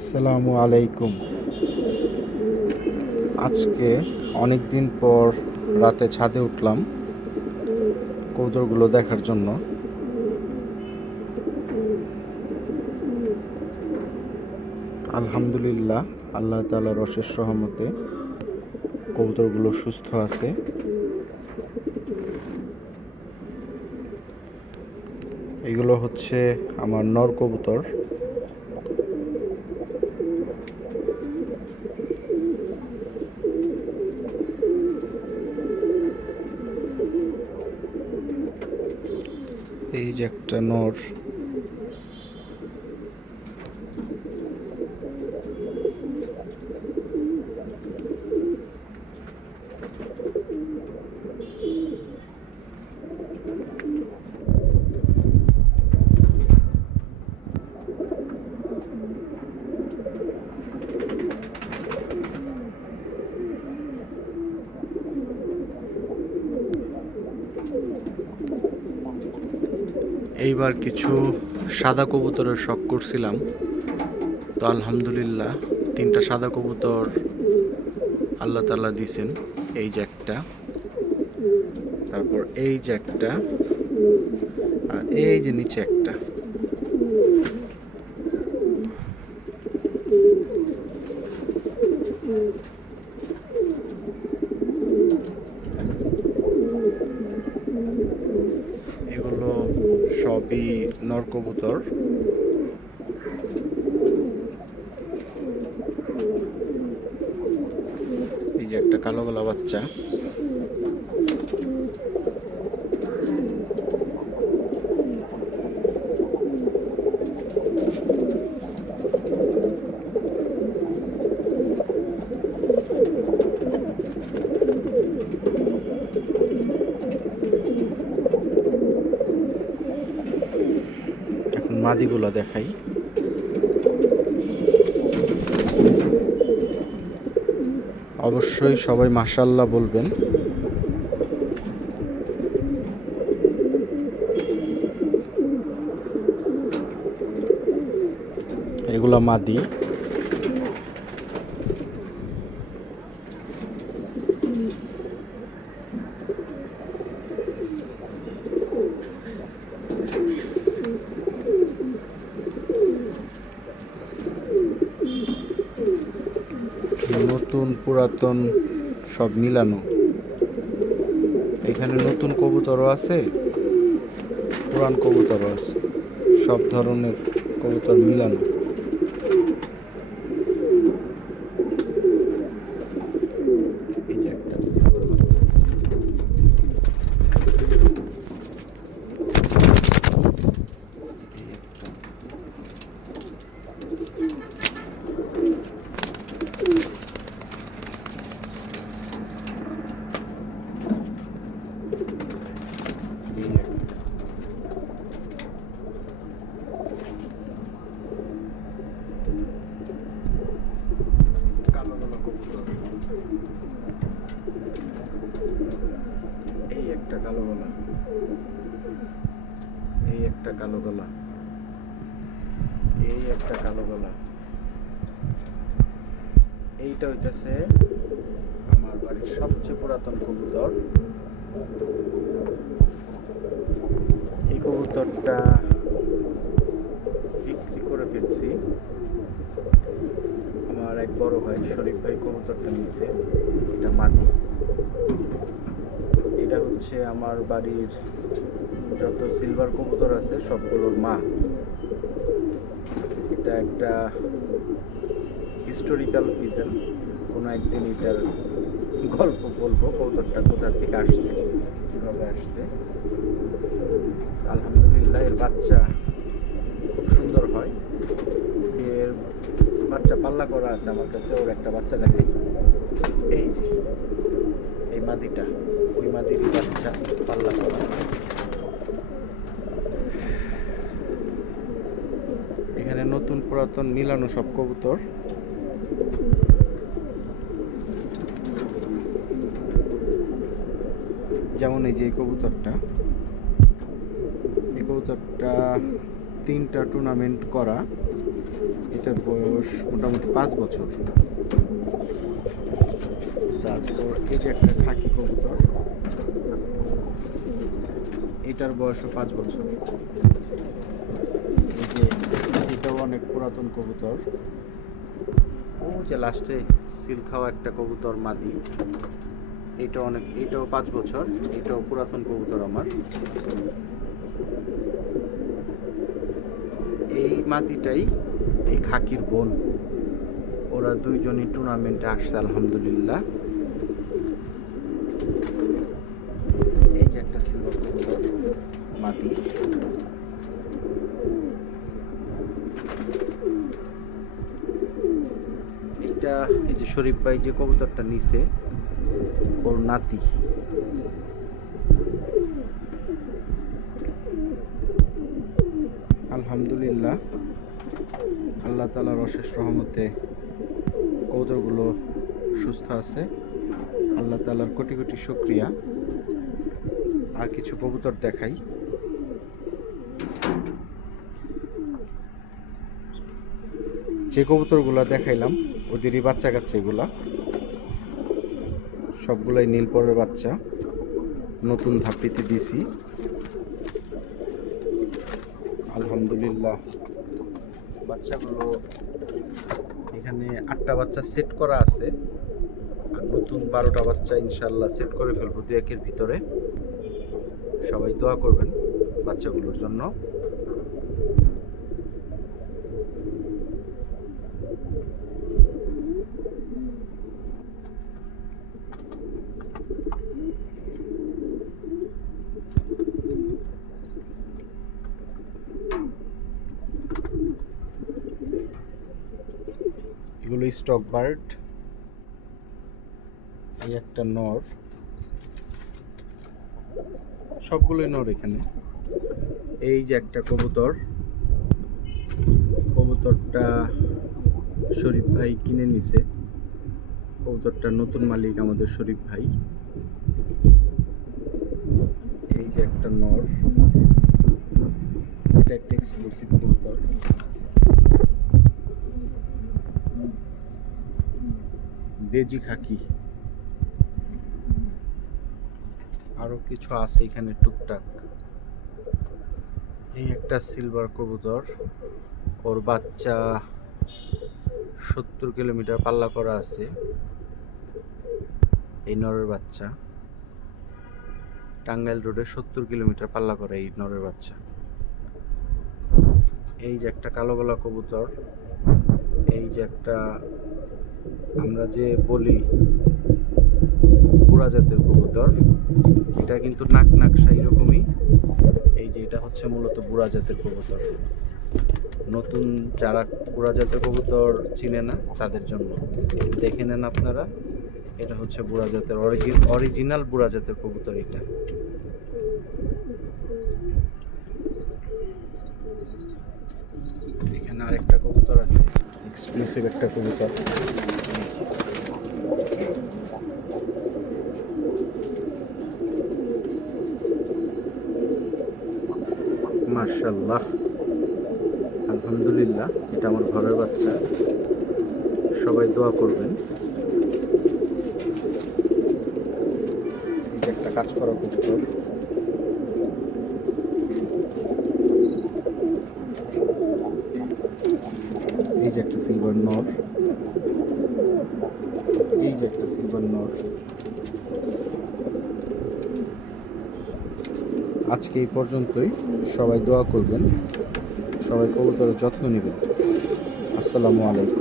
আসসালামু আলাইকুম। আজকে অনেক দিন পর রাতে ছাদে উঠলাম কবুতরগুলো দেখার জন্য। আলহামদুলিল্লাহ, আল্লাহ তাআলার অশেষ সহমতে কবুতরগুলো সুস্থ আছে। এগুলো হচ্ছে আমার নর কবুতর। এই যে একটা নর এইবার কিছু সাদা কবুতরের শখ করছিলাম। তো আলহামদুলিল্লাহ, তিনটা সাদা কবুতর আল্লাহ তাল্লাহ দিছেন, এই যে একটা তারপর এই যে একটা আর এই যে নিচে একটা এগুলো সবই নর কবুতর। এই যে একটা কালো গলা বাচ্চা এখন মাদিগুলো দেখাই। অবশ্যই সবাই মাসাল্লাহ বলবেন। এগুলা মাদি নতুন পুরাতন সব মিলানো। এখানে নতুন কবুতরও আছে পুরান কবুতরও আছে। সব ধরনের কবুতর মিলানো এই যে একটা silver বাচ্চা। এই একটা। এই একটা। কালো কালো কবুতর। এই একটা কালো গলা। এই একটা কালো গলা। এই একটা কালো গলা। এইটা হইতেছে আমার বাড়ির সবচেয়ে পুরাতন কবুতর। এই কবুতরটা বিক্রি করে ফেলছি। আমার এক বড় ভাই, শরীফ ভাই কবুতরটা নিছে। এটা মাদি। এটা হচ্ছে আমার বাড়ির যত সিলভার কবুতর আছে, সবগুলোর মা। এটা একটা হিস্টোরিক্যাল পিজন কোনো একদিন এটার গল্প বলব, কবুতরটা কোথা থেকে আসছে, কীভাবে আসছে। আলহামদুলিল্লাহ, এর বাচ্চা খুব সুন্দর হয়। এর বাচ্চা পাল্লা করা আছে আমার কাছে, ওর একটা বাচ্চা দেখে। এই যে, এই মাদিটা। বাচ্চা পাল্লা এখানে নতুন পুরাতন মিলানো সব কবুতর। যেমন এই যে কবুতরটা। এই কবুতরটা তিনটা টুর্নামেন্ট করা। এটার বয়স মোটামুটি পাঁচ বছর। তারপর এই যে একটা খাকি কবুতর, এটার বয়সও পাঁচ বছর। এই যে, এটাও অনেক পুরাতন কবুতর। ও যে লাস্টে সিল একটা কবুতর মাদি। এটা অনেক, এটাও পাঁচ বছর, এটাও পুরাতন কবুতর আমার। এই মাটিটাই এই খাকির বোন। ওরা দুইজনই টুর্নামেন্টে আসছে, আলহামদুলিল্লাহ। এই যে একটা সিলভার মাটি এইটা, এই যে শরীফ ভাই যে কবুতরটা নিছে, ওর নাতি। আলহামদুলিল্লাহ। আল্লাহ তালার অশেষ রহমতে কবুতরগুলো সুস্থ আছে। আল্লাহ তালার কোটি কোটি শুক্রিয়া। আর কিছু কবুতর দেখাই। যে কবুতরগুলো দেখাইলাম, ওদেরই বাচ্চা কাচ্চা এগুলা। সবগুলাই নীলপরের বাচ্চা। নতুন ধাপিতে দিছি। আলহামদুলিল্লাহ। বাচ্চাগুলো এখানে আটটা বাচ্চা সেট করা আছে। নতুন বারোটা বাচ্চা ইনশাল্লাহ সেট করে ফেলব দু একের ভিতরে। সবাই দোয়া করবেন বাচ্চাগুলোর জন্য এগুলো স্টক বার্ড এই একটা নর। সবগুলোই নর এখানে। এই যে একটা কবুতর। কবুতরটা শরীফ ভাই কিনে নিছে। কবুতরটা নতুন মালিক আমাদের শরীফ ভাই। এই যে একটা নর। এটা একটা এক্সক্লুসিভ কবুতর। বেজি খাকি। আরও কিছু আছে এখানে টুকটাক। এই একটা সিলভার কবুতর। ওর বাচ্চা সত্তর কিলোমিটার পাল্লা করা আছে। এই নরের বাচ্চা। টাঙ্গাইল রোডে সত্তর কিলোমিটার পাল্লা করে এই নরের বাচ্চা। এই যে একটা কালো গলা কবুতর। এই যে একটা আমরা যে বলি বুড়া জাতের কবুতর এটা কিন্তু নাক নাকশা এরকমই এই যে এটা হচ্ছে মূলত বুড়া জাতের কবুতর নতুন যারা বুড়া জাতের কবুতর চিনে না, তাদের জন্য। দেখে নেন আপনারা, এটা হচ্ছে বুড়া জাতের অরিজিনাল বুড়া জাতের কবুতর এটা। এখানে আরেকটা কবুতর আছে। এক্সক্লুসিভ একটা কবুতর মার্শাল্লাহ আলহামদুলিল্লাহ এটা আমার ঘরের বাচ্চা। সবাই দোয়া করবেন। একটা কাজ করা কবুতর এই যে একটা সিলভার নর এই যে একটা সিলভার নোট আজকে এই পর্যন্তই। সবাই দোয়া করবেন। সবাই কবুতরের যত্ন নেবেন। আসসালামু আলাইকুম।